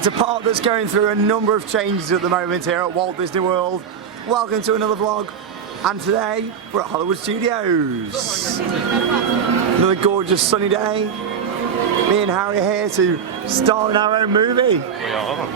It's a park that's going through a number of changes at the moment here at Walt Disney World. Welcome to another vlog, and today we're at Hollywood Studios. Another gorgeous sunny day. Me and Harry are here to star in our own movie. We are.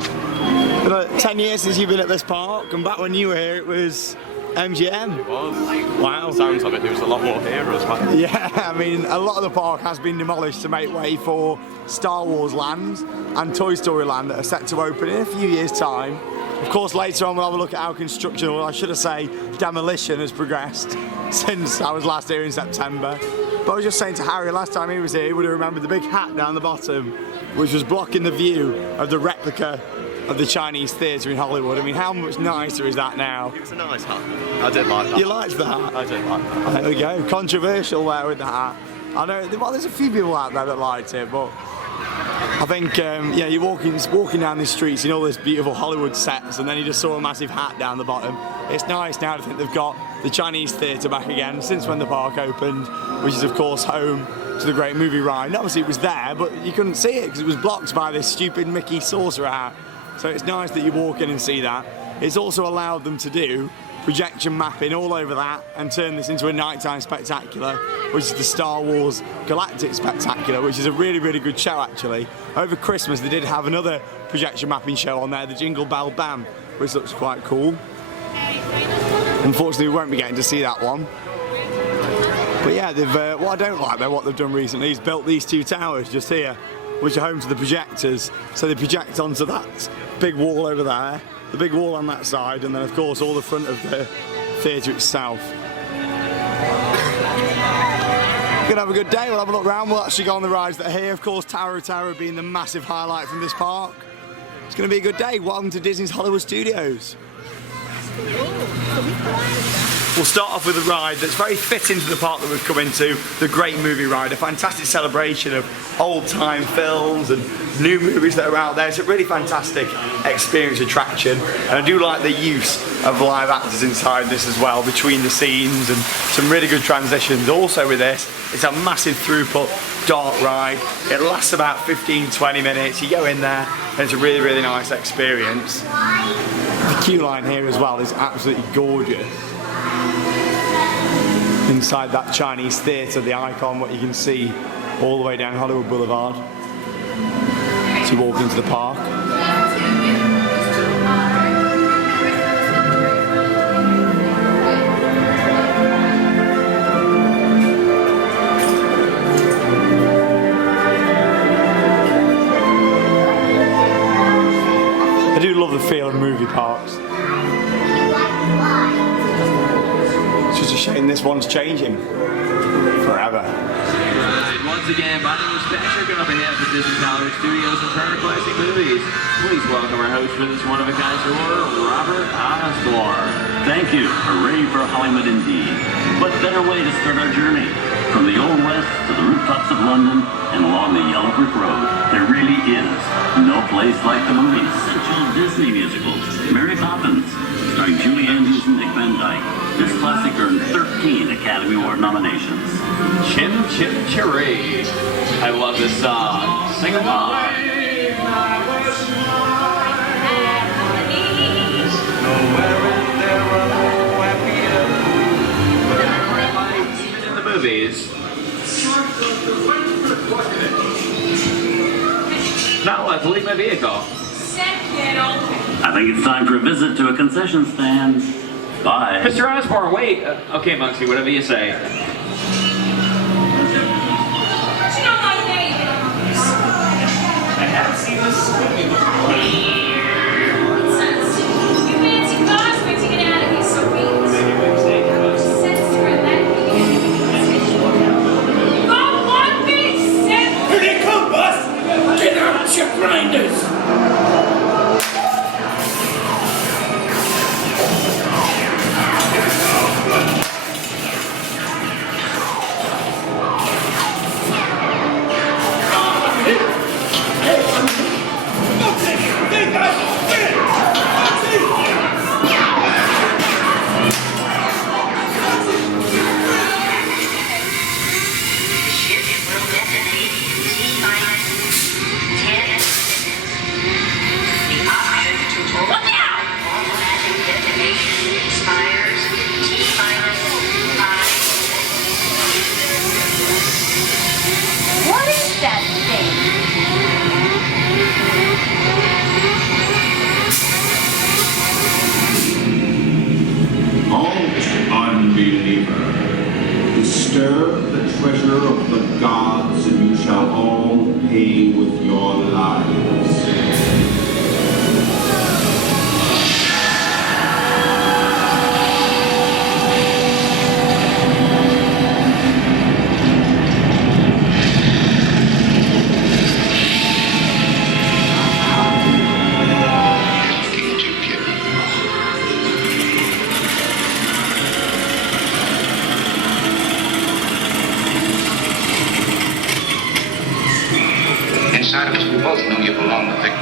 Been like 10 years since you've been at this park, and back when you were here it was MGM. It was. Wow. Sounds of it, there was a lot more here as well. Yeah, I mean, a lot of the park has been demolished to make way for Star Wars Land and Toy Story Land that are set to open in a few years' time. Of course, later on we'll have a look at how construction, or I should have said demolition, has progressed since I was last here in September. But I was just saying to Harry, last time he was here, he would have remembered the big hat down the bottom, which was blocking the view of the replica of the Chinese theatre in Hollywood. I mean, how much nicer is that now? It was a nice hat. I did like that. You liked the hat? I did like that. There we go. Controversial there with the hat. I know, well, there's a few people out there that liked it, but I think, yeah, you're walking down these streets in all this beautiful Hollywood sets, and then you just saw a massive hat down the bottom. It's nice now to think they've got the Chinese theatre back again since when the park opened, which is of course home to the great movie ride. And obviously it was there, but you couldn't see it because it was blocked by this stupid Mickey sorcerer hat. So it's nice that you walk in and see that. It's also allowed them to do projection mapping all over that and turn this into a nighttime spectacular, which is the Star Wars Galactic Spectacular, which is a really, really good show actually. Over Christmas they did have another projection mapping show on there, the Jingle Bell Bam, which looks quite cool. Unfortunately we won't be getting to see that one. But yeah, they've, what I don't like though, what they've done recently is built these two towers just here, which are home to the projectors. So they project onto that big wall over there, the big wall on that side, and then of course all the front of the theatre itself. We're gonna have a good day, we'll have a look around, we'll actually go on the rides that are here. Of course, Tower of Terror being the massive highlight from this park. It's gonna be a good day. Welcome to Disney's Hollywood Studios. We'll start off with a ride that's very fitting to the park that we've come into, the Great Movie Ride, a fantastic celebration of old-time films and new movies that are out there. It's a really fantastic experience attraction, and I do like the use of live actors inside this as well, between the scenes, and some really good transitions. Also with this, it's a massive throughput dark ride. It lasts about 15-20 minutes. You go in there and it's a really, really nice experience. The queue line here as well is absolutely gorgeous. Inside that Chinese theatre, the icon, what you can see all the way down Hollywood Boulevard as you walk into the park. I do love the feel of movie parks. It's just a shame this one's changing forever. Right, once again, my name is Patrick, and on behalf of Disney's Hollywood Studios and Turner Classic Movies, please welcome our host for this one-of-a-kind tour, Robert Osborne. Thank you. Hooray for Hollywood indeed. What better way to start our journey? From the Old West to the rooftops of London and along the Yellow Brick Road, there really is no place like the movies. Essential Disney musicals. Mary Poppins, starring Julie Andrews and Dick Van Dyke. This classic earned 13 Academy Award nominations. Chim Chim Cheree. I love this song. Sing along. In the movies. Now let's leave my vehicle. I think it's time for a visit to a concession stand. Bye. Mr. Osborne, wait. Okay, Muncie, whatever you say. I haven't seen this movie before. Here they come, boss! Get out, your grinders! gods, and you shall all pay with your lives. Inside of us, we both know you belong to Victor.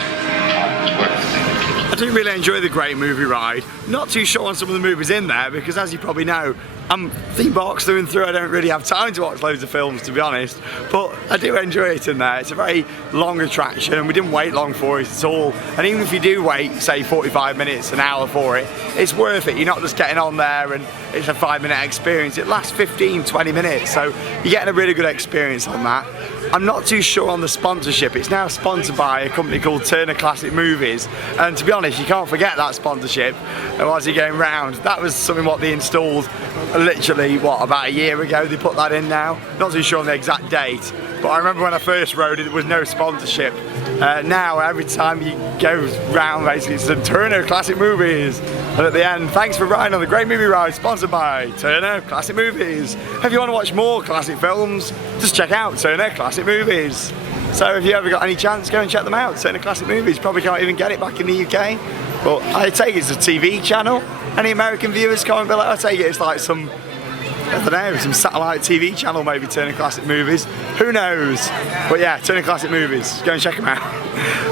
It's worth the thing that keeps. I do really enjoy the Great Movie Ride. Not too sure on some of the movies in there because, as you probably know, I'm theme parks through and through. I don't really have time to watch loads of films, to be honest, but I do enjoy it in there. It's a very long attraction and we didn't wait long for it at all. And even if you do wait, say 45 minutes, an hour for it, it's worth it. You're not just getting on there and it's a 5-minute experience. It lasts 15-20 minutes, so you're getting a really good experience on that. I'm not too sure on the sponsorship. It's now sponsored by a company called Turner Classic Movies, and to be honest, you can't forget that sponsorship as you're going round. That was something what they installed literally, about a year ago. They put that in now. Not too sure on the exact date, but I remember when I first rode it, there was no sponsorship. Now, every time you go round, basically, it's the Turner Classic Movies. And at the end, thanks for riding on the Great Movie Ride, sponsored by Turner Classic Movies. If you want to watch more classic films, just check out Turner Classic Movies. So if you ever got any chance, go and check them out. Turner Classic Movies. Probably can't even get it back in the UK, but I take it it's a TV channel. Any American viewers comment below? I take it it's like some, I don't know, some satellite TV channel, maybe Turner Classic Movies. Who knows? But yeah, Turner Classic Movies. Go and check them out.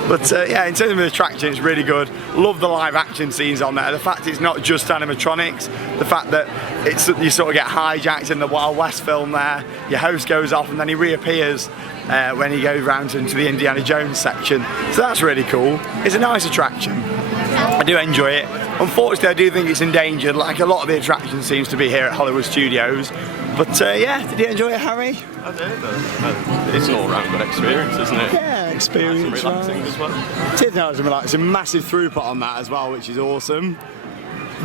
But yeah, in terms of the attraction, it's really good. Love the live action scenes on there. The fact it's not just animatronics. The fact that it's you sort of get hijacked in the Wild West film there. Your host goes off and then he reappears when he goes round into the Indiana Jones section. So that's really cool. It's a nice attraction. I do enjoy it. Unfortunately, I do think it's endangered, like a lot of the attraction seems to be here at Hollywood Studios. But yeah, did you enjoy it, Harry? I did. It's an all-round good experience, isn't it? Yeah, experience. Nice and relaxing as well. It is nice and relaxing. Massive throughput on that as well, which is awesome.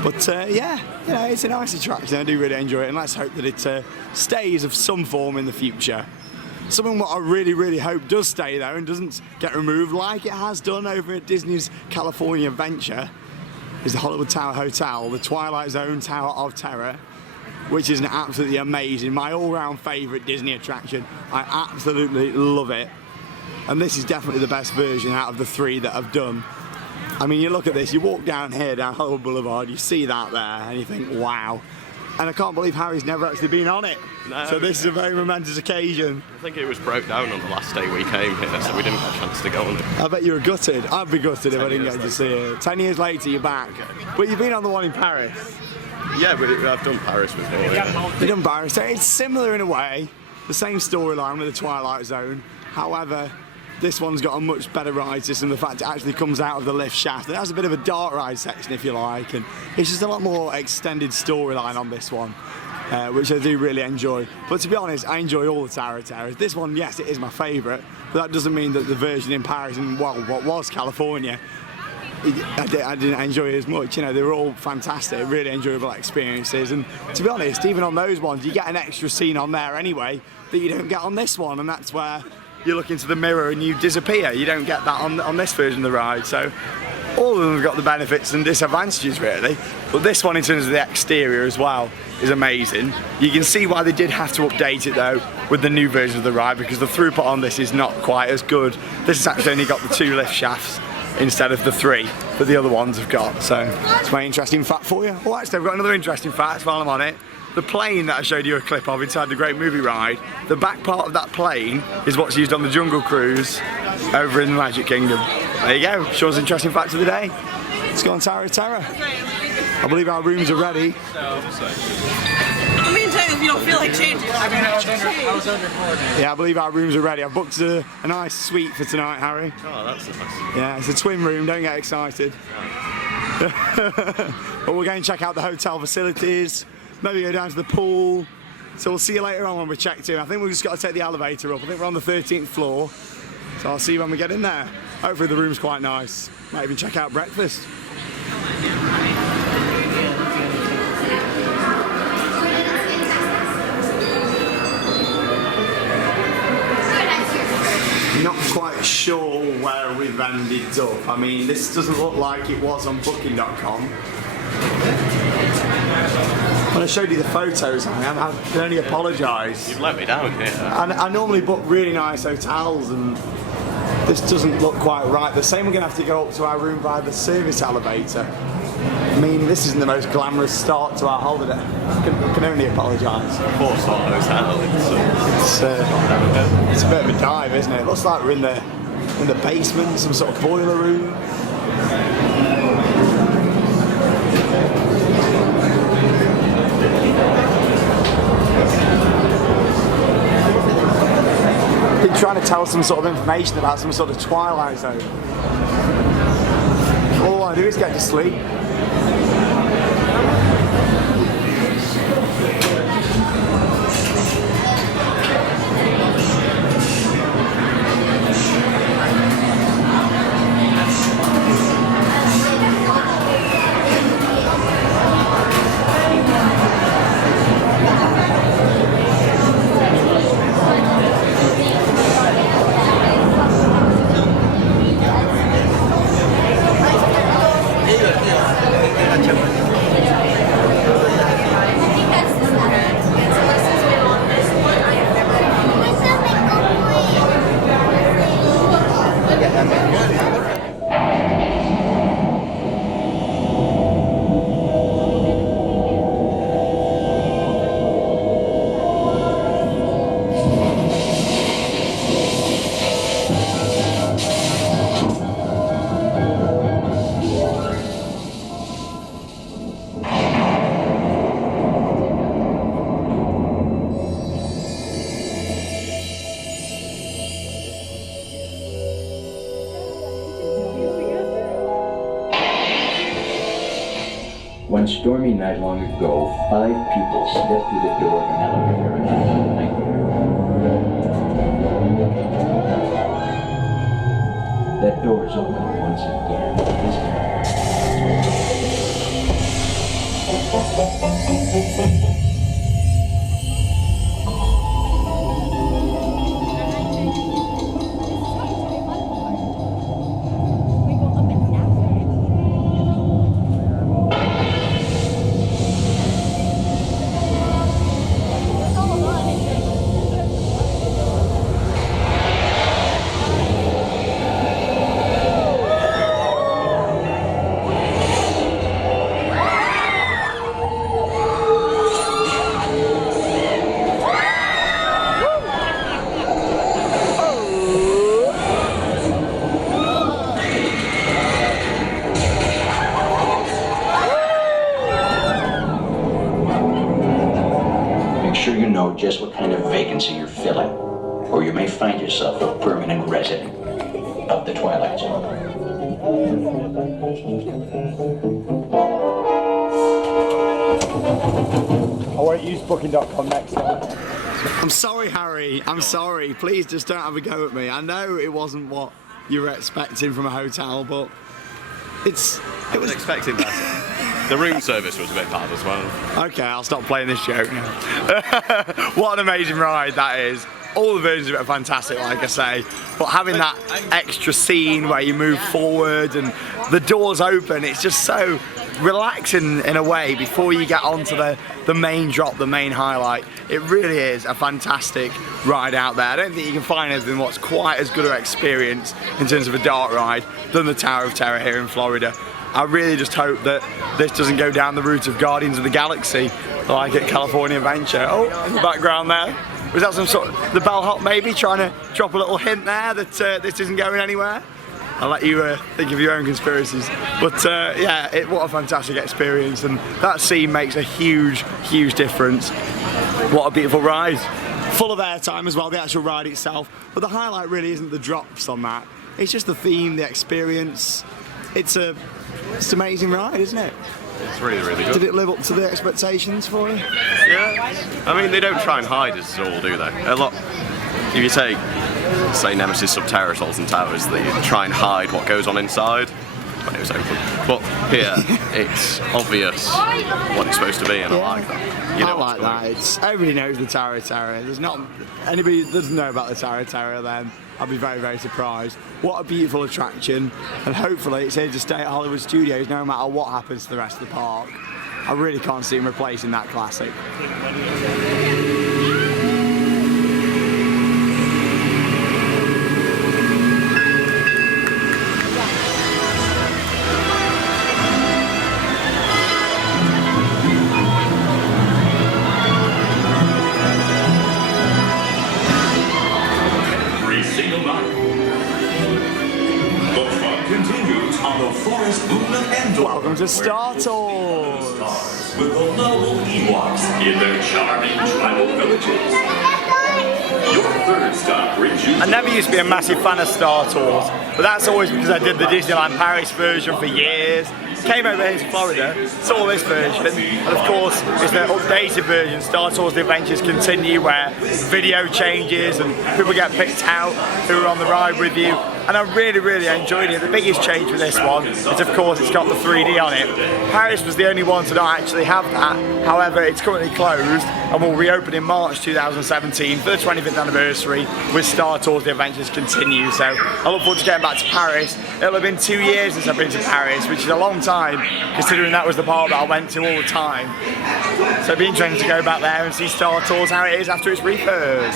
But yeah, you know, it's a nice attraction. I do really enjoy it, and let's hope that it stays of some form in the future. Something what I really, really hope does stay though and doesn't get removed like it has done over at Disney's California Adventure is the Hollywood Tower Hotel, the Twilight Zone Tower of Terror, which is an absolutely amazing, my all-round favourite Disney attraction. I absolutely love it. And this is definitely the best version out of the 3 that I've done. I mean, you look at this, you walk down here, down Hollywood Boulevard, you see that there, and you think, wow. And I can't believe Harry's never actually been on it. No, so this is a very momentous occasion. I think it was broke down on the last day we came here, so we didn't get a chance to go on it. I bet you were gutted. I'd be gutted if I didn't get to see it. 10 years later, you're back. But you've been on the one in Paris. Yeah, I've done Paris before. Yeah. You've done Paris. So it's similar in a way. The same storyline with the Twilight Zone. However, this one's got a much better ride system. The fact it actually comes out of the lift shaft. It has a bit of a dark ride section, if you like, and it's just a lot more extended storyline on this one, which I do really enjoy. But to be honest, I enjoy all the Tower of Terrors. This one, yes, it is my favourite, but that doesn't mean that the version in Paris and, well, what was California, I didn't enjoy it as much. You know, they were all fantastic, really enjoyable experiences. And to be honest, even on those ones, you get an extra scene on there anyway that you don't get on this one, and that's where you look into the mirror and you disappear. You don't get that on this version of the ride. So all of them have got the benefits and disadvantages really. But this one in terms of the exterior as well is amazing. You can see why they did have to update it though with the new version of the ride, because the throughput on this is not quite as good. This has actually only got the 2 lift shafts instead of the 3 that the other ones have got. So it's my interesting fact for you. Well, actually I've got another interesting fact while I'm on it. The plane that I showed you a clip of inside the Great Movie Ride, the back part of that plane is what's used on the Jungle Cruise over in the Magic Kingdom. There you go, Sean's interesting fact of the day. Let's go on Tower of Terror. I believe our rooms are ready. I mean, if you don't feel like changing. I was under coordinated. Yeah, I believe our rooms are ready. I've booked a nice suite for tonight, Harry. Oh, that's nice. Yeah, it's a twin room, don't get excited. But we're going to check out the hotel facilities. Maybe go down to the pool. So we'll see you later on when we're checked in. I think we've just got to take the elevator up. I think we're on the 13th floor. So I'll see you when we get in there. Hopefully the room's quite nice. Might even check out breakfast. sure where we've ended up. I mean, this doesn't look like it was on Booking.com. When I showed you the photos, I can only apologise. You've let me down here. I normally book really nice hotels, and this doesn't look quite right. The same, we're going to have to go up to our room by the service elevator. I mean, this isn't the most glamorous start to our holiday. I can only apologise. 4-star hotel. It's a bit of a dive, isn't it? It looks like we're in the basement, some sort of boiler room. Been trying to tell us some sort of information about some sort of Twilight Zone. All I do is get to sleep. One stormy night long ago, 5 people stepped through the door of an elevator and into the nightmare. That door is open once again this time. Just what kind of vacancy you're filling, or you may find yourself a permanent resident of the Twilight Zone. I won't use Booking.com next time. I'm sorry, Harry. I'm sorry. Please just don't have a go at me. I know it wasn't what you were expecting from a hotel, but I was expecting better. The room service was a bit bad as well. Okay, I'll stop playing this joke now. What an amazing ride that is. All the versions of it are fantastic, like I say, but having that extra scene where you move forward and the doors open, it's just so relaxing in a way before you get onto the main drop, the main highlight. It really is a fantastic ride out there. I don't think you can find anything what's quite as good an experience in terms of a dark ride than the Tower of Terror here in Florida. I really just hope that this doesn't go down the route of Guardians of the Galaxy like at California Adventure. Oh, in the background there. Was that some sort of the bellhop maybe trying to drop a little hint there that this isn't going anywhere? I'll let you think of your own conspiracies. But yeah, what a fantastic experience, and that scene makes a huge, huge difference. What a beautiful ride. Full of airtime as well, the actual ride itself. But the highlight really isn't the drops on that. It's just the theme, the experience. It's an amazing ride, isn't it? It's really, really good. Did it live up to the expectations for you? Yeah. I mean, they don't try and hide us at all, do they? A lot. If you take, say, Nemesis Subterra Salts and Towers, they try and hide what goes on inside. when it was open. But here, it's obvious what it's supposed to be, and I like that. You know I like that. It's, everybody knows the Tower of Terror. There's not anybody that doesn't know about the Tower of Terror. Then I'll be very, very surprised. What a beautiful attraction, and hopefully it's here to stay at Hollywood Studios no matter what happens to the rest of the park. I really can't see him replacing that classic. Welcome to Star Tours! With the lovable Ewoks in their charming tribal villages. Your third stop brings you. I never used to be a massive fan of Star Tours, but that's always because I did the Disneyland Paris version for years. Came over here to Florida, saw this version, and of course it's the updated version, Star Tours The Adventures Continue, where video changes and people get picked out who are on the ride with you. And I really, really enjoyed it. The biggest change with this one is, of course, it's got the 3D on it. Paris was the only one to not actually have that. However, it's currently closed and will reopen in March 2017 for the 25th anniversary with Star Tours The Adventures Continue. So I look forward to getting back to Paris. It'll have been 2 years since I've been to Paris, which is a long time, considering that was the park that I went to all the time. So it'd be interesting to go back there and see Star Tours how it is after it's refurbed.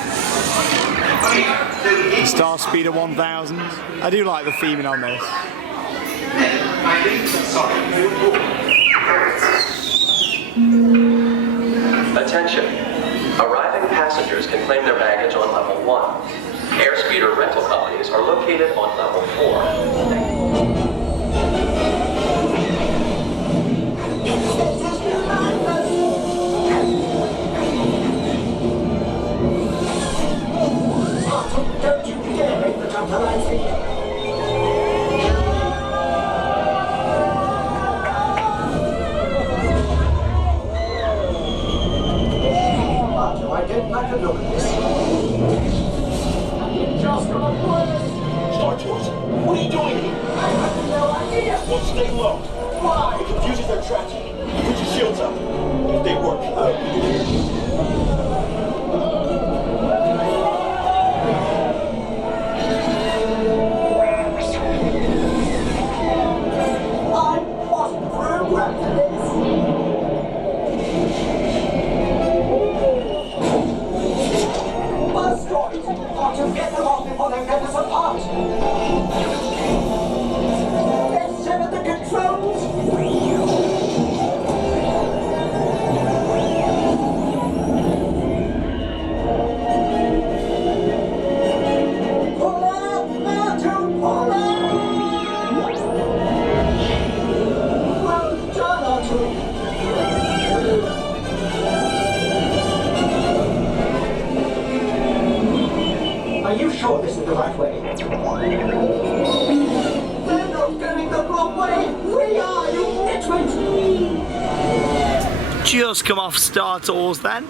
Star Speeder 1000. I do like the theming on this. Attention. Arriving passengers can claim their baggage on level 1. Airspeeder rental companies are located on level 4. Don't you dare make the jump around here. I didn't like the look of this. Just got a place. Star Tours, what are you doing here? I have no idea. Well, stay low. Why? It confuses their tracking. Put your shields up. If they work. Get them off before they rip us apart! Let's sever the controls! Pull out! Martin, pull out! Well done, Arthur! Are you sure this is the right way? They're not going the wrong way! We are, you nitwit! Just come off Star Tours then.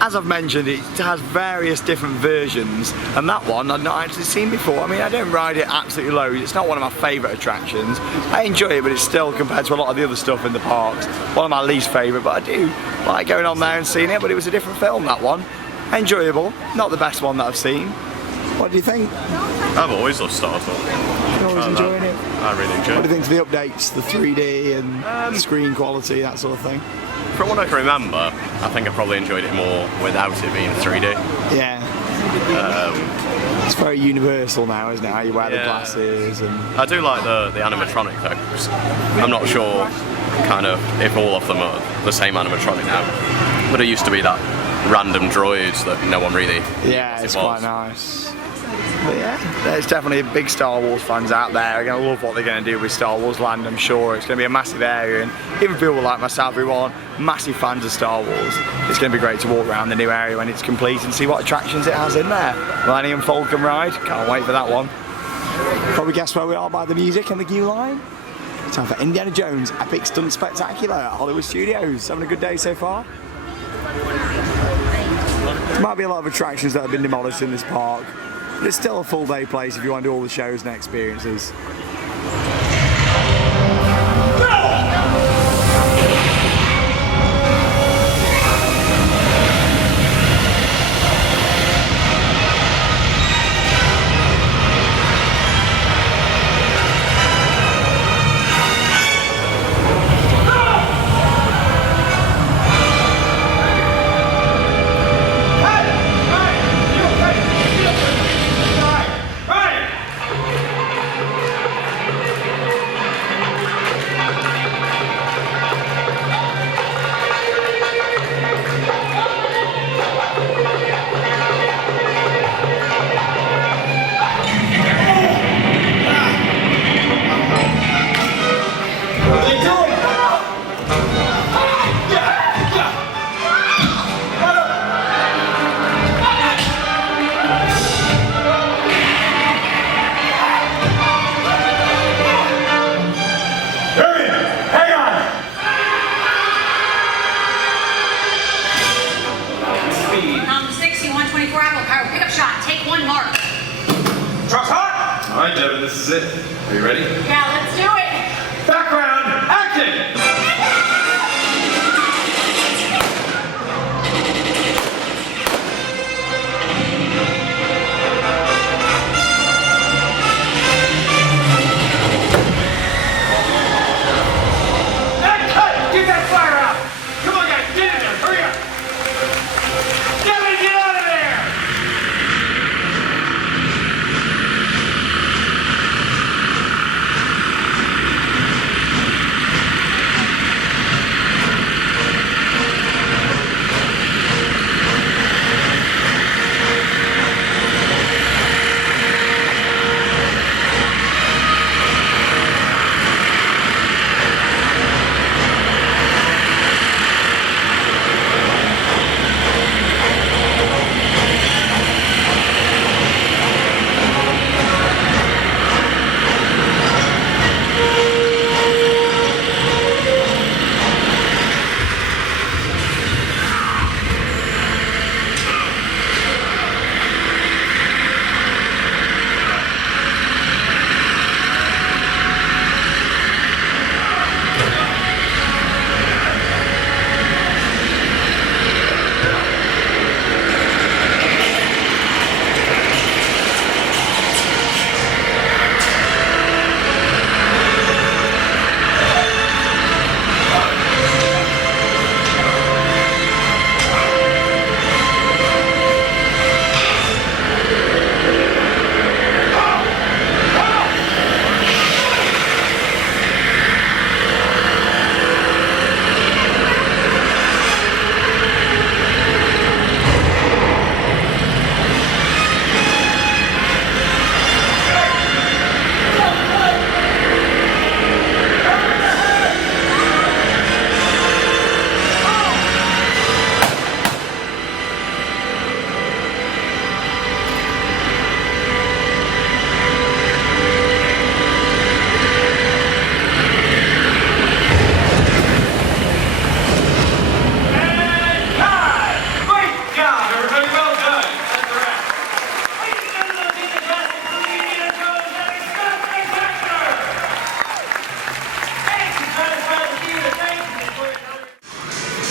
As I've mentioned, it has various different versions, and that one I've not actually seen before. I mean, I don't ride it absolutely loads. It's not one of my favourite attractions. I enjoy it, but it's still, compared to a lot of the other stuff in the parks, one of my least favourite, but I do like going on there and seeing it, but it was a different film, that one. Enjoyable, not the best one that I've seen. What do you think? I've always loved Star Tours. You're always enjoying it? I really enjoy it. What do you think of the updates, the 3D and screen quality, that sort of thing? From what I can remember, I think I probably enjoyed it more without it being 3D. Yeah. It's very universal now, isn't it? How you wear the glasses and... I do like the animatronic effects. I'm not sure kind of if all of them are the same animatronic now, but it used to be that random droids that no one really yeah, it's quite nice. But yeah, there's definitely big Star Wars fans out there. They're going to love what they're going to do with Star Wars Land, I'm sure. It's going to be a massive area, and even people like myself who aren't massive fans of Star Wars, it's going to be great to walk around the new area when it's complete and see what attractions it has in there. Millennium Falcon ride, can't wait for that one. Probably guess where we are by the music and the queue line. Time for Indiana Jones Epic Stunt Spectacular at Hollywood Studios. Having a good day so far? There might be a lot of attractions that have been demolished in this park, but it's still a full day place if you want to do all the shows and experiences. Alright, Devin, this is it. Are you ready? Yeah, let's do it. Background, action!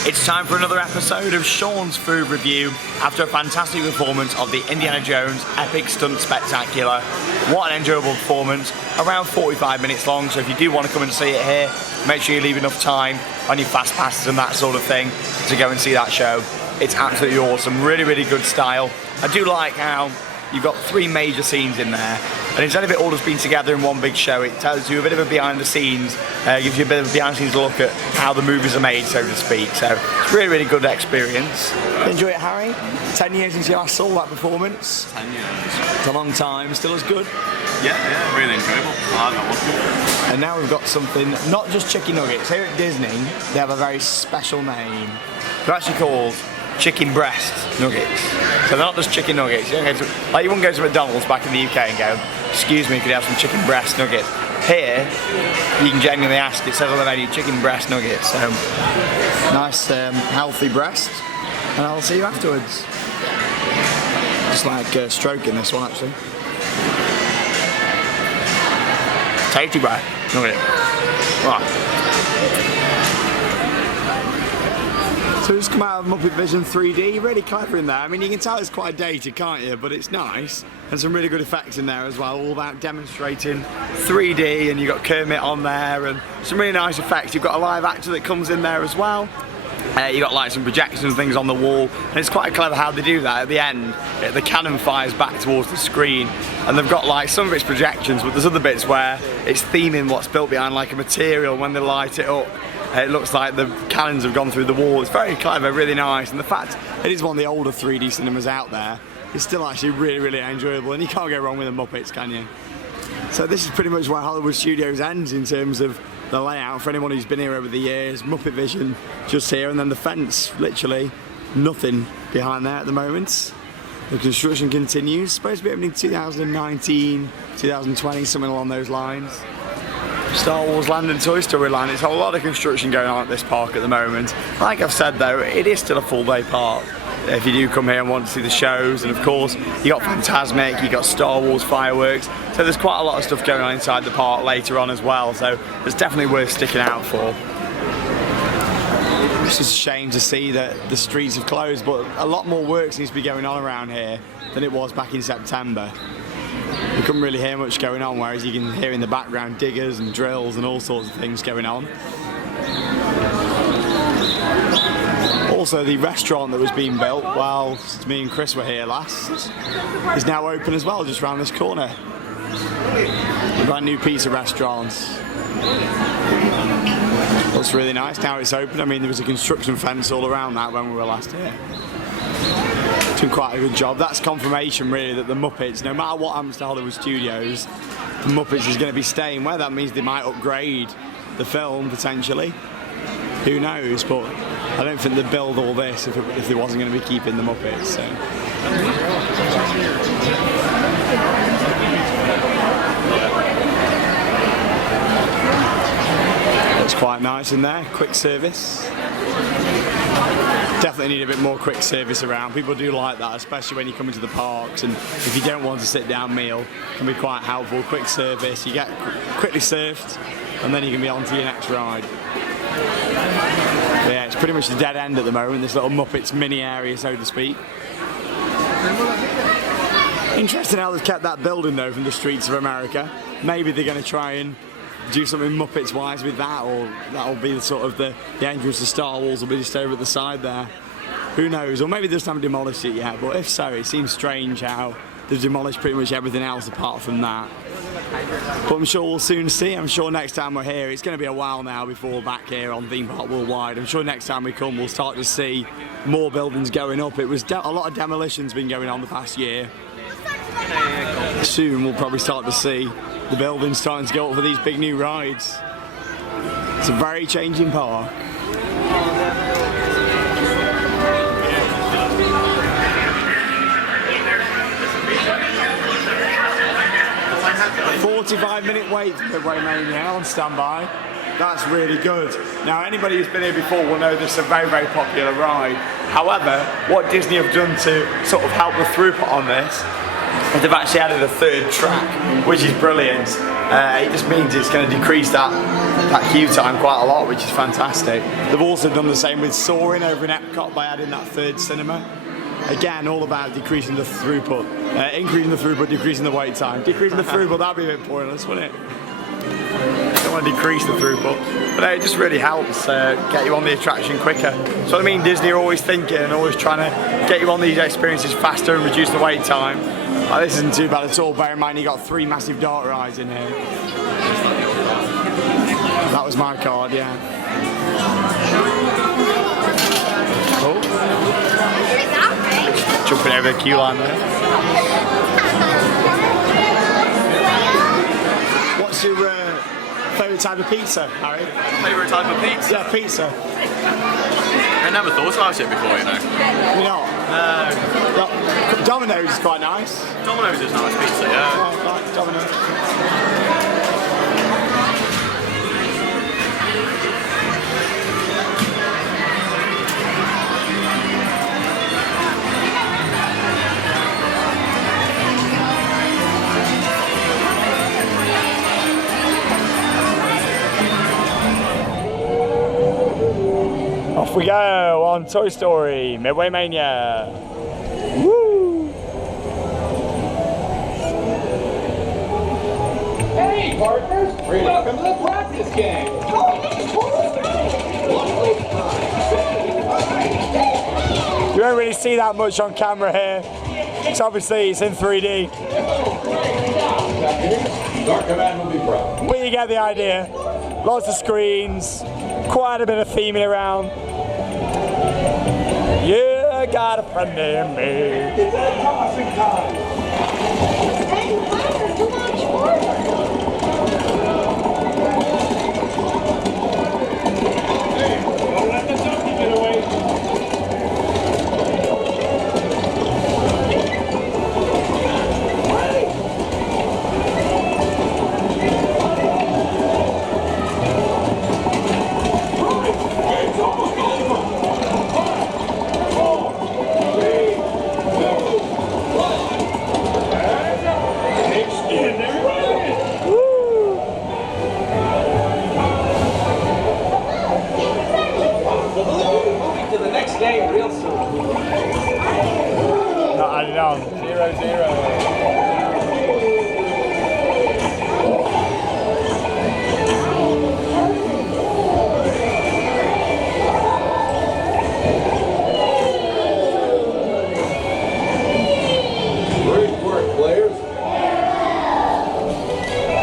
It's time for another episode of Sean's Food Review after a fantastic performance of the Indiana Jones Epic Stunt Spectacular. What an enjoyable performance, around 45 minutes long, so if you do want to come and see it here, make sure you leave enough time on your fast passes and that sort of thing to go and see that show. It's absolutely awesome, really, really good style. I do like how you've got 3 major scenes in there, and instead of it all just being together in one big show, it tells you a bit of a behind the scenes, gives you a bit of a behind the scenes look at how the movies are made, so to speak. So it's really, really good experience. Enjoy it, Harry? 10 years since you last saw that performance. 10 years. It's a long time, still as good. Yeah, really enjoyable. I like that one. And now we've got something, not just chicken nuggets. Here at Disney, they have a very special name. They're actually called chicken breast nuggets. So they're not just chicken nuggets. You wouldn't go to McDonald's back in the UK and go, excuse me, could you have some chicken breast nuggets? Here, you can genuinely ask, it says on the menu, chicken breast nuggets. So, nice, healthy breast. And I'll see you afterwards. Just like stroking this one, actually. Tasty breast nugget. Oh. So it's come out of Muppet Vision 3D, really clever in there. I mean, you can tell it's quite dated, can't you? But it's nice, and some really good effects in there as well, all about demonstrating 3D, and you've got Kermit on there, and some really nice effects. You've got a live actor that comes in there as well. You've got like some projections and things on the wall, and it's quite clever how they do that. At the end, the cannon fires back towards the screen, and they've got like some of its projections, but there's other bits where it's theming what's built behind like a material. When they light it up, it looks like the cannons have gone through the wall. It's very clever, really nice, and the fact it is one of the older 3D cinemas out there, it's still actually really, really enjoyable, and you can't go wrong with the Muppets, can you? So this is pretty much where Hollywood Studios ends in terms of the layout. For anyone who's been here over the years, Muppet Vision just here, and then the fence, literally nothing behind there at the moment. The construction continues, supposed to be opening 2019, 2020, something along those lines. Star Wars Land and Toy Story Land. It's a lot of construction going on at this park at the moment. Like I've said though, it is still a full day park. if you do come here and want to see the shows. And of course, you got Fantasmic, you got Star Wars fireworks. So there's quite a lot of stuff going on inside the park later on as well. So it's definitely worth sticking out for. It's just a shame to see that the streets have closed, but a lot more work seems to be going on around here than it was back in September. You couldn't really hear much going on, whereas you can hear in the background diggers and drills and all sorts of things going on. Also, the restaurant that was being built while me and Chris were here last is now open as well, just around this corner. A brand new pizza restaurant. Looks really nice now it's open. I mean, there was a construction fence all around that when we were last here. Doing quite a good job. That's confirmation really that the Muppets, no matter what happens to Hollywood Studios, the Muppets is going to be staying where. That means they might upgrade the film potentially. Who knows? But I don't think they'd build all this if they wasn't going to be keeping the Muppets. So. Looks quite nice in there. Quick service. Definitely need a bit more quick service around. People do like that, especially when you come into the parks, and if you don't want a sit-down meal, it can be quite helpful. Quick service, you get quickly served, and then you can be on to your next ride. But yeah, it's pretty much the dead end at the moment, this little Muppets mini area, so to speak. Interesting how they've kept that building though from the streets of America. Maybe they're going to try and do something Muppets-wise with that, or that'll be the sort of the entrance to Star Wars will be just over at the side there. Who knows? Or maybe they just haven't demolished it yet, but if so, it seems strange how they've demolished pretty much everything else apart from that. But I'm sure we'll soon see. I'm sure next time we're here, it's going to be a while now before we're back here on Theme Park Worldwide. I'm sure next time we come, we'll start to see more buildings going up. It was a lot of demolitions been going on the past year. Soon we'll probably start to see the buildings starting to go up for these big new rides. It's a very changing park. A 45-minute wait for Midway Mania on standby. That's really good. Now, anybody who's been here before will know this is a very, very popular ride. However, what Disney have done to sort of help the throughput on this, they've actually added a third track, which is brilliant. It just means it's going to decrease that queue time quite a lot, which is fantastic. They've also done the same with Soaring over in Epcot by adding that third cinema. Again, all about decreasing the throughput. Increasing the throughput, decreasing the wait time. Decreasing the throughput, that'd be a bit pointless, wouldn't it? Don't want to decrease the throughput. But it just really helps get you on the attraction quicker. So I mean, Disney are always thinking and always trying to get you on these experiences faster and reduce the wait time. This isn't too bad at all. Bear in mind, you got 3 massive dark rides in here. That was my card, yeah. Oh. Jumping over the queue line there. What's your favourite type of pizza, Harry? Favourite type of pizza? Yeah, pizza. I never thought about it before, you know. You know? No. Domino's is quite nice. Domino's is nice pizza, yeah. Yeah, I like Domino's. Off we go on Toy Story Midway Mania. Woo! Hey, partners! Welcome to the practice game. You don't really see that much on camera here. Because obviously it's in 3D. Dark Command will be proud. But you get the idea. Lots of screens, quite a bit of theming around. Yeah, I got a friend named me. It's that tossing time. Hey, partner, too much water. Hey, don't let the donkey get away. It's almost over. 5, 4,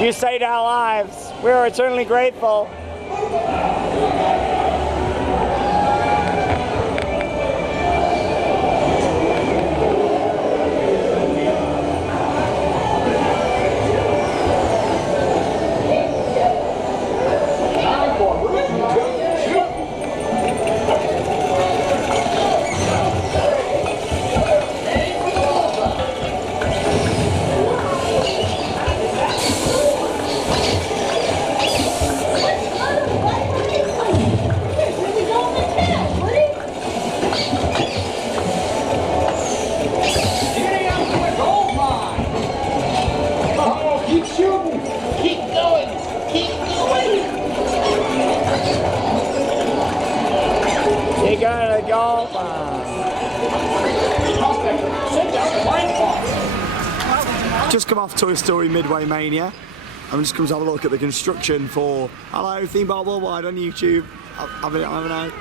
You saved our lives. We are eternally grateful. Just come off Toy Story Midway Mania. I'm just come to have a look at the construction for Hello Theme Park Worldwide on YouTube. Have a nice.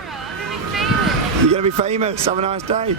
You're gonna be famous. Have a nice day.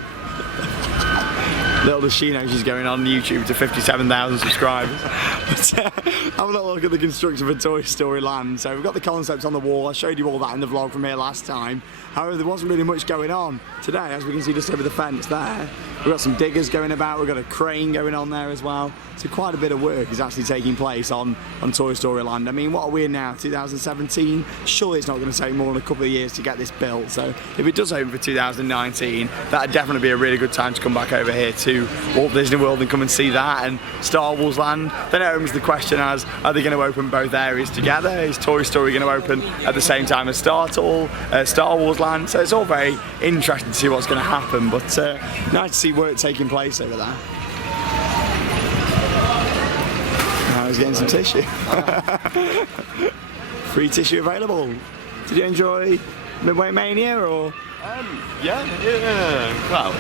Little does she know she's going on YouTube to 57,000 subscribers. But have a little look at the construction for Toy Story Land. So we've got the concepts on the wall. I showed you all that in the vlog from here last time. However, there wasn't really much going on today, as we can see just over the fence there. We've got some diggers going about, we've got a crane going on there as well. So quite a bit of work is actually taking place on Toy Story Land. I mean, what are we in now, 2017? Surely it's not going to take more than a couple of years to get this built. So if it does open for 2019, that'd definitely be a really good time to come back over here to Walt Disney World and come and see that, and Star Wars Land. Then it opens the question as, are they going to open both areas together? Is Toy Story going to open at the same time as Star Wars Land? So it's all very interesting to see what's going to happen, but nice to see work taking place over there. I was getting some tissue. Free tissue available. Did you enjoy Midway Mania or? Yeah, well,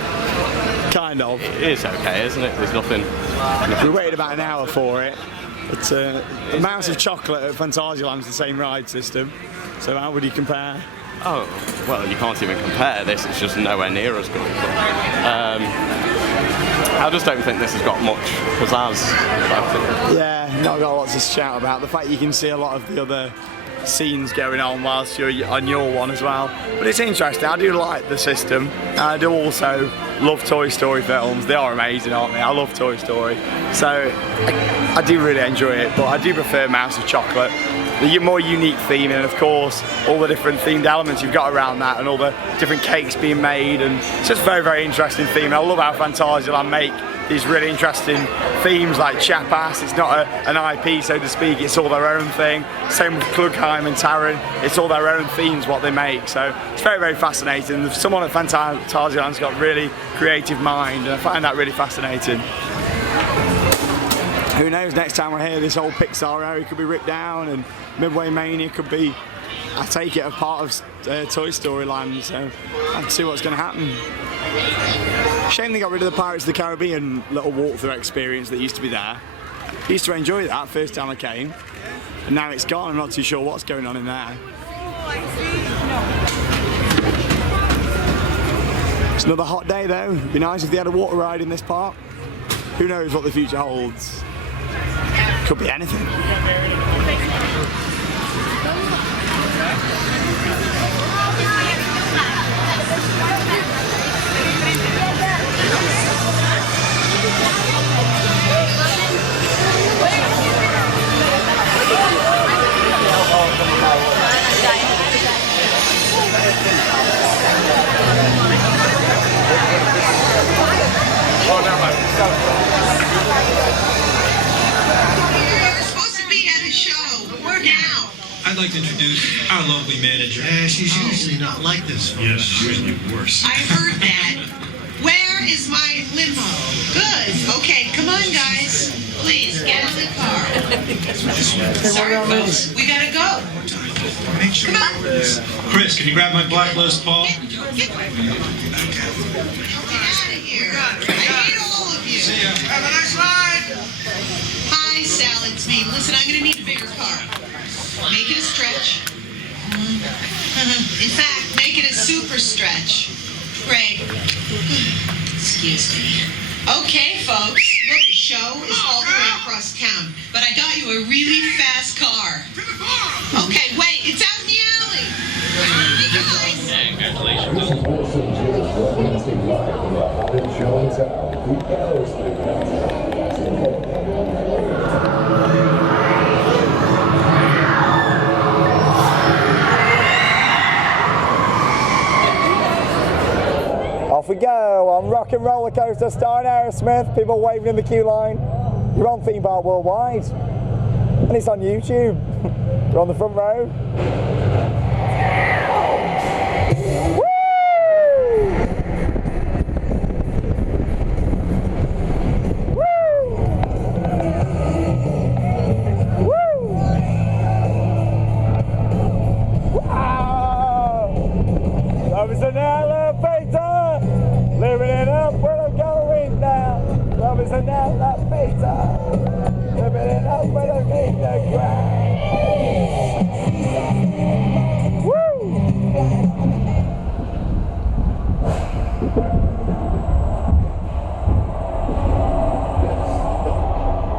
kind of. It is okay, isn't it? There's nothing. We waited about an hour for it. But the Mouse of Chocolate at Fantasyland's the same ride system. So how would you compare? Oh, well, you can't even compare this. It's just nowhere near as good. I just don't think this has got much pizzazz about it. Yeah, not got lots to shout about. The fact you can see a lot of the other scenes going on whilst you're on your one as well. But it's interesting. I do like the system. I do also love Toy Story films. They are amazing, aren't they? I love Toy Story. So I do really enjoy it, but I do prefer Mouse of Chocolate. The more unique theming, and of course all the different themed elements you've got around that, and all the different cakes being made, and it's just very, very interesting theme. And I love how Fantasyland make these really interesting themes like Chapass. It's not an IP, so to speak, it's all their own thing. Same with Klugheim and Taron, it's all their own themes what they make. So it's very, very fascinating. Someone at Fantasyland's got a really creative mind, and I find that really fascinating. Who knows, next time we're here, this whole Pixar area could be ripped down, and Midway Mania could be, I take it, a part of Toy Story Land, so I can see what's going to happen. Shame they got rid of the Pirates of the Caribbean little walkthrough experience that used to be there. I used to enjoy that first time I came, and now it's gone. I'm not too sure what's going on in there. It's another hot day though. It'd be nice if they had a water ride in this park. Who knows what the future holds. Could be anything. I'd like to introduce our lovely manager. Yeah, she's usually not like this. Yes, she's usually worse. I heard that. Where is my limo? Good. Okay, come on, guys. Please, get in the car. Sorry, folks. We gotta go. Come on. Chris, can you grab my black Les Paul? Get out of here. I hate all of you. See ya. Have a nice ride. Hi, Sal, it's me. Listen, I'm gonna need a bigger car. Make it a stretch. In fact, make it a super stretch. Great. Excuse me. Okay, folks. Look, the show is all the way across town, but I got you you a really fast car. Okay, wait, it's out in the alley. Off we go on Rock and Roller Coaster starring Aerosmith. People waving in the queue line. You're on Theme Park Worldwide, and it's on YouTube. You're on the front row. Woo! Woo! Wow! Love is an elevator, living it up where I'm going now. Love is an elevator, living it up where I'm in the ground. Woo!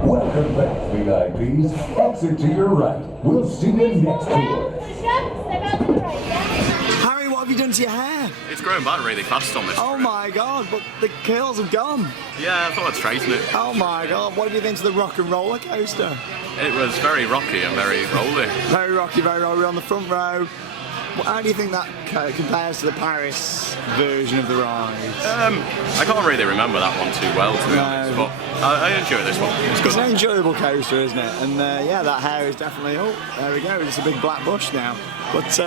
Welcome back, VIPs. Exit to your right. We'll see you next tour. Harry, what have you done to your hair? It's growing back really fast on this. Oh my god, but the curls have gone. Yeah, I thought I'd straighten it. Oh my god, what have you been to the Rock and Roller Coaster? It was very rocky and very rolly. Very rocky, very rolly on the front row. How do you think that compares to the Paris version of the ride? I can't really remember that one too well, to be honest, but I enjoy this one. It's good. It's an enjoyable coaster, isn't it? And yeah, that hair is definitely, oh, there we go, it's a big black bush now. But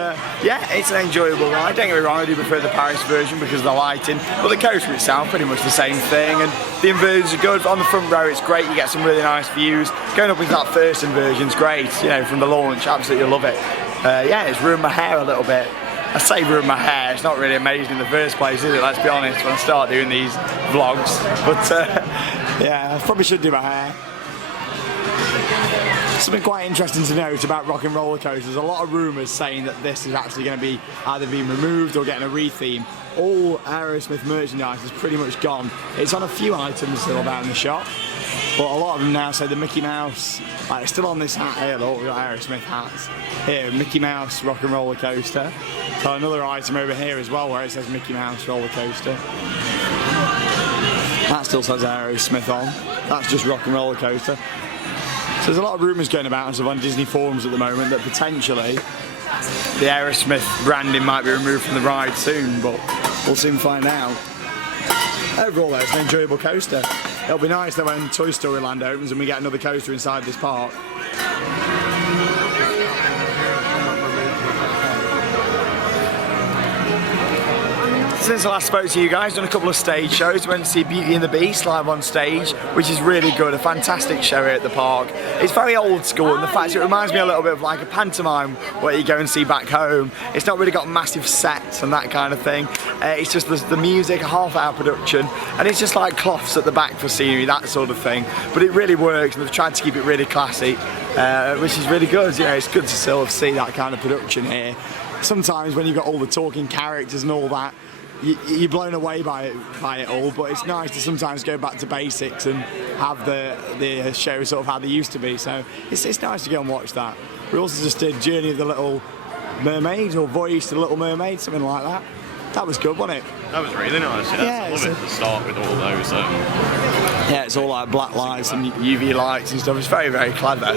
yeah, it's an enjoyable ride. Don't get me wrong, I do prefer the Paris version because of the lighting, but the coaster itself, pretty much the same thing. And the inversions are good. On the front row, it's great. You get some really nice views. Going up into that first inversion's great, you know, from the launch. Absolutely love it. Yeah, it's ruined my hair a little bit. I say ruined my hair, it's not really amazing in the first place, is it? Let's be honest, when I start doing these vlogs. But yeah, I probably should do my hair. Something quite interesting to note about Rock and Roller Coaster, there's a lot of rumours saying that this is actually going to be either being removed or getting a retheme. All Aerosmith merchandise is pretty much gone. It's on a few items still about in the shop, but a lot of them now say the Mickey Mouse, like it's still on this hat here, look, we've got Aerosmith hats. Here, Mickey Mouse Rock and Roller Coaster. Got another item over here as well where it says Mickey Mouse Roller Coaster. That still says Aerosmith on. That's just Rock and Roller Coaster. So there's a lot of rumours going about and stuff on Disney forums at the moment that potentially the Aerosmith branding might be removed from the ride soon, but we'll soon find out. Overall though, it's an enjoyable coaster. It'll be nice that when Toy Story Land opens and we get another coaster inside this park. Since I last spoke to you guys, done a couple of stage shows. Went to see Beauty and the Beast live on stage, which is really good, a fantastic show here at the park. It's very old school, and the fact it reminds me a little bit of like a pantomime where you go and see back home. It's not really got massive sets and that kind of thing. It's just the music, a half-hour production, and it's just like cloths at the back for scenery, that sort of thing. But it really works, and they've tried to keep it really classy, which is really good. You know, it's good to sort of see that kind of production here. Sometimes when you've got all the talking characters and all that, you're blown away by it all, but it's nice to sometimes go back to basics and have the show sort of how they used to be. So it's nice to go and watch that. We also just did Journey of the Little Mermaid, or Voyage to the Little Mermaid, something like that. That was good, wasn't it? That was really nice. Yeah, I love it to start with all those. Yeah, it's all like black lights and UV lights and stuff. It's very, very clever.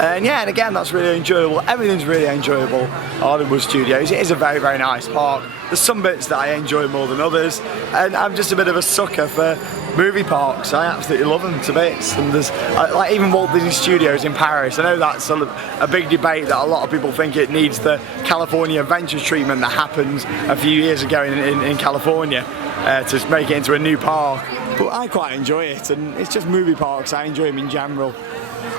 And yeah, and again, that's really enjoyable. Everything's really enjoyable. Hollywood Studios. It is a very, very nice park. There's some bits that I enjoy more than others, and I'm just a bit of a sucker for movie parks. I absolutely love them to bits. And there's like even Walt Disney Studios in Paris. I know that's a big debate that a lot of people think it needs the California Adventure treatment that happened a few years ago in California to make it into a new park. But I quite enjoy it, and it's just movie parks. I enjoy them in general.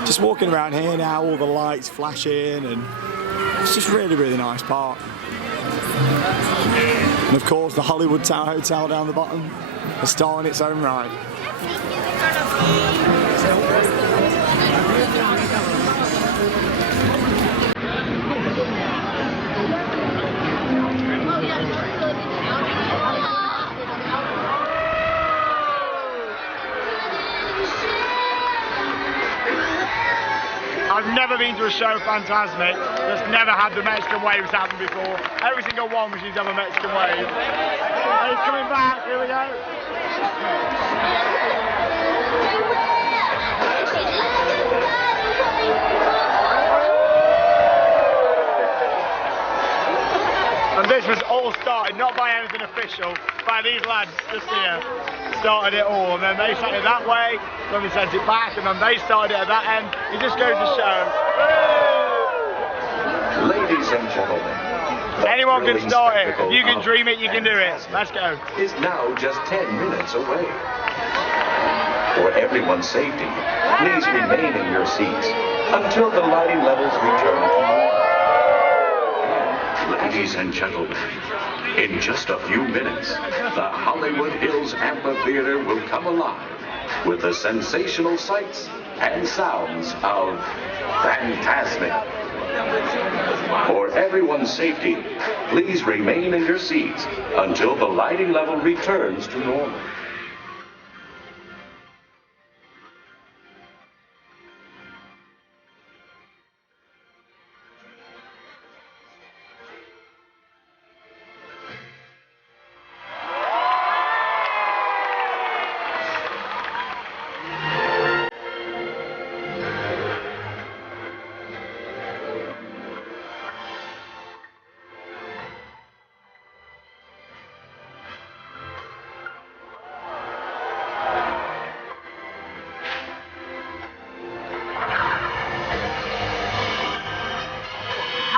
Just walking around here now, all the lights flashing, and it's just really, really nice park. And of course, the Hollywood Tower Hotel down the bottom, a star in its own right. I've never been to a show Fantasmic that's never had the Mexican waves happen before. Every single one we seem to have a Mexican wave. He's coming back, here we go. And this was all started not by anything official, by these lads just here. Started it all, and then they sent it that way, then we sent it back, and then they started it at that end. It just goes to show. Ladies and gentlemen, anyone can start it. If you can dream it, you can do it. Let's go. Is now just 10 minutes away. For everyone's safety, please remain in your seats until the lighting levels return to normal. Ladies and gentlemen, in just a few minutes, the Hollywood Hills Amphitheater will come alive with the sensational sights and sounds of Fantasmic. For everyone's safety, please remain in your seats until the lighting level returns to normal.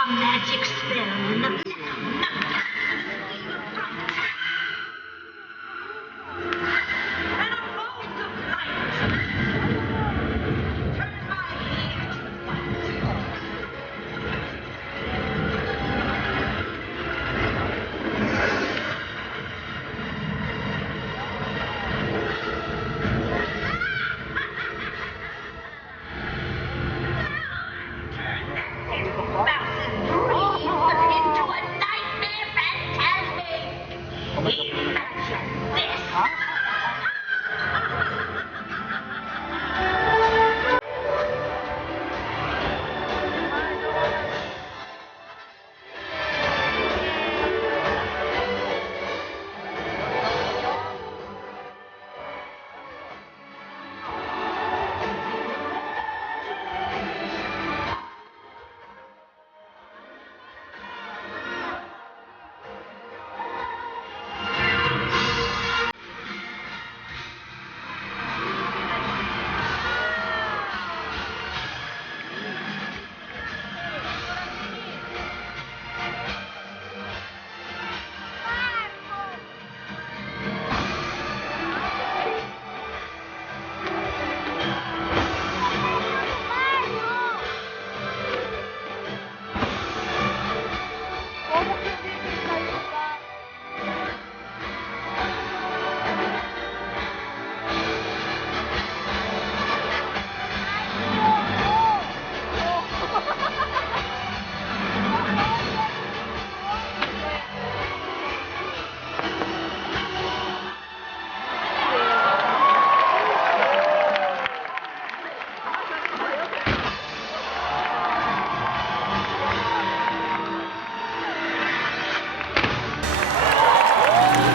Magic spell.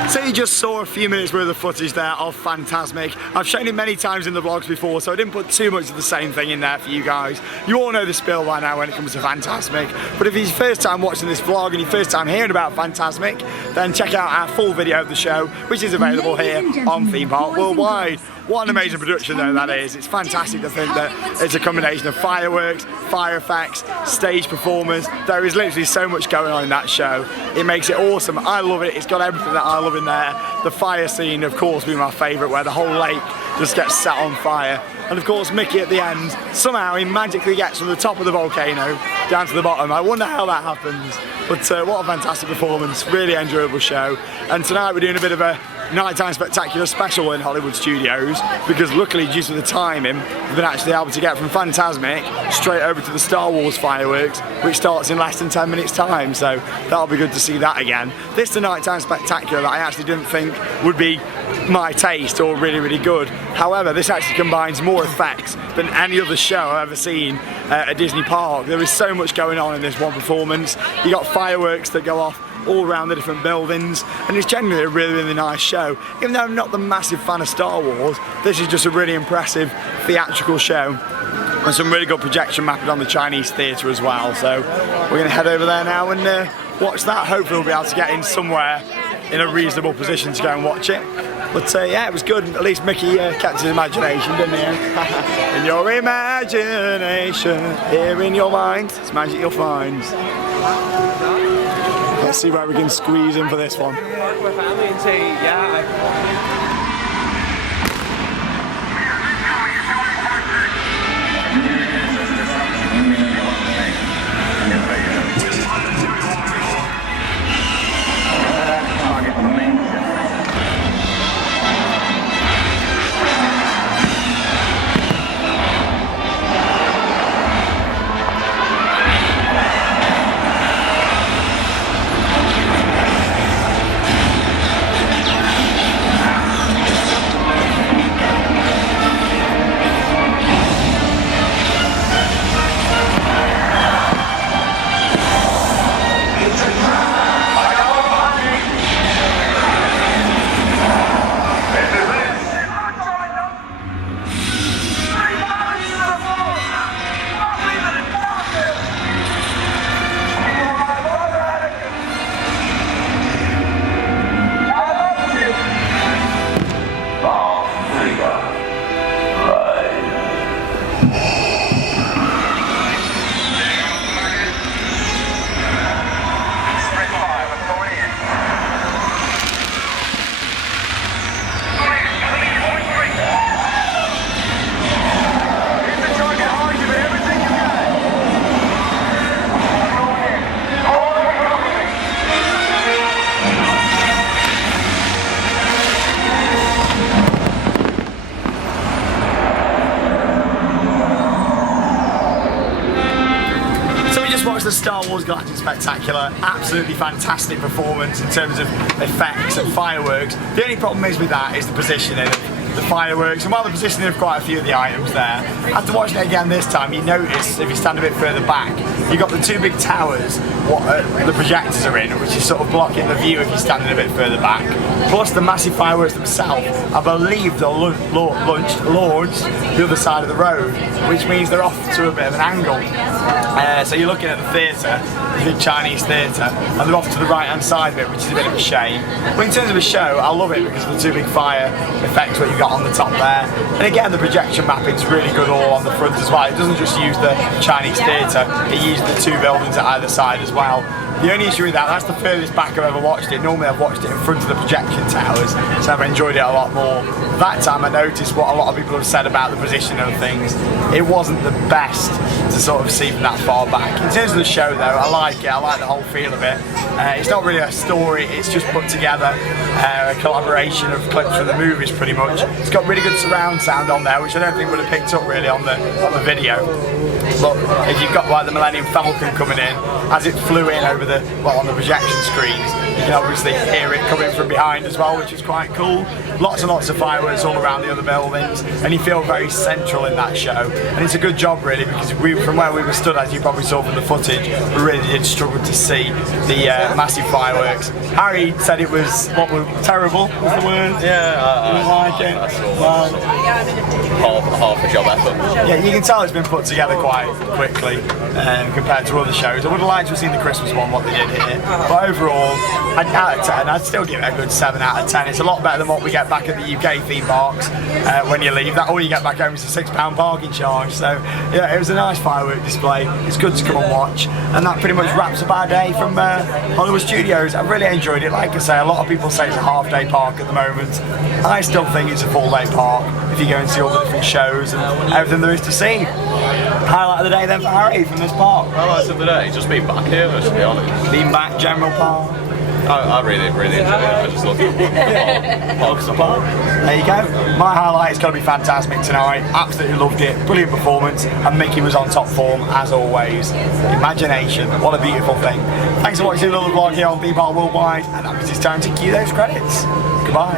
So you just saw a few minutes worth of footage there of Fantasmic. I've shown it many times in the vlogs before, so I didn't put too much of the same thing in there for you guys. You all know the spiel by now when it comes to Fantasmic, but if it's your first time watching this vlog and your first time hearing about Fantasmic, then check out our full video of the show, which is available here on Theme Park Worldwide. What an amazing production though that is. It's fantastic to think that it's a combination of fireworks, fire effects, stage performance. There is literally so much going on in that show. It makes it awesome. I love it. It's got everything that I love in there. The fire scene, of course, being my favourite, where the whole lake just gets set on fire. And of course, Mickey at the end, somehow he magically gets from the top of the volcano down to the bottom. I wonder how that happens. But what a fantastic performance. Really enjoyable show. And tonight we're doing a bit of a nighttime spectacular special in Hollywood Studios, because luckily due to the timing we've been actually able to get from Fantasmic straight over to the Star Wars fireworks, which starts in less than 10 minutes time, so that'll be good to see that again. This is the nighttime spectacular that I actually didn't think would be my taste or really, really good. However, this actually combines more effects than any other show I've ever seen at Disney Park. There is so much going on in this one performance. You got fireworks that go off all around the different buildings, and it's generally a really, really nice show. Even though I'm not the massive fan of Star Wars, this is just a really impressive theatrical show. And some really good projection mapping on the Chinese theatre as well. So we're going to head over there now and watch that. Hopefully we'll be able to get in somewhere in a reasonable position to go and watch it. But yeah, it was good. At least Mickey kept his imagination, didn't he? In your imagination, here in your mind, it's magic you'll find. Let's see where we can squeeze in for this one. The Star Wars Galactic Spectacular, absolutely fantastic performance in terms of effects and fireworks. The only problem is with that is the positioning of the fireworks, and while the positioning of quite a few of the items there, after watching it again this time, you notice if you stand a bit further back, you've got the two big towers what the projectors are in, which is sort of blocking the view if you're standing a bit further back. Plus the massive fireworks themselves, I believe they're launched the other side of the road, which means they're off to a bit of an angle. So you're looking at the theatre, the big Chinese theatre, and they're off to the right hand side of it, which is a bit of a shame. But in terms of a show, I love it because of the two big fire effects what you've got on the top there. And again, the projection mapping's really good all on the front as well. It doesn't just use the Chinese theatre, it uses the two buildings at either side as well. The only issue with that's the furthest back I've ever watched it. Normally I've watched it in front of the projection towers, so I've enjoyed it a lot more. That time I noticed what a lot of people have said about the position of things. It wasn't the best to sort of see from that far back. In terms of the show though, I like it, I like the whole feel of it. It's not really a story, it's just put together a collaboration of clips from the movies pretty much. It's got really good surround sound on there, which I don't think would have picked up really on the video. But if you've got like the Millennium Falcon coming in, as it flew in over on the projection screens, you can obviously hear it coming from behind as well, which is quite cool. Lots and lots of fireworks all around the other buildings, and you feel very central in that show. And it's a good job really, because from where we were stood, as you probably saw from the footage, we really did struggle to see the massive fireworks. Harry said it was terrible, was the word? Yeah, I didn't like it. I saw half a job effort. Yeah, you can tell it's been put together quite quickly compared to other shows. I would have liked to have seen the Christmas one, what they did here. But overall, out of 10, I'd still give it a good 7 out of 10. It's a lot better than what we get back at the UK theme parks when you leave. All you get back home is a £6 parking charge. So yeah, it was a nice firework display. It's good to come and watch. And that pretty much wraps up our day from Hollywood Studios. I really enjoyed it. Like I say, a lot of people say it's a half-day park at the moment. I still think it's a full-day park if you go and see all the different shows and everything there is to see. Highlight of the day then for Harry from this park. Highlights of the day, just being back here, to be honest. Being back, General Park. I really enjoyed it. I just love park support. There you go. My highlight is going to be Fantasmic tonight. Absolutely loved it. Brilliant performance. And Mickey was on top form as always. Imagination. What a beautiful thing. Thanks for watching another vlog here on Theme Park Worldwide. And that means it's time to cue those credits. Goodbye.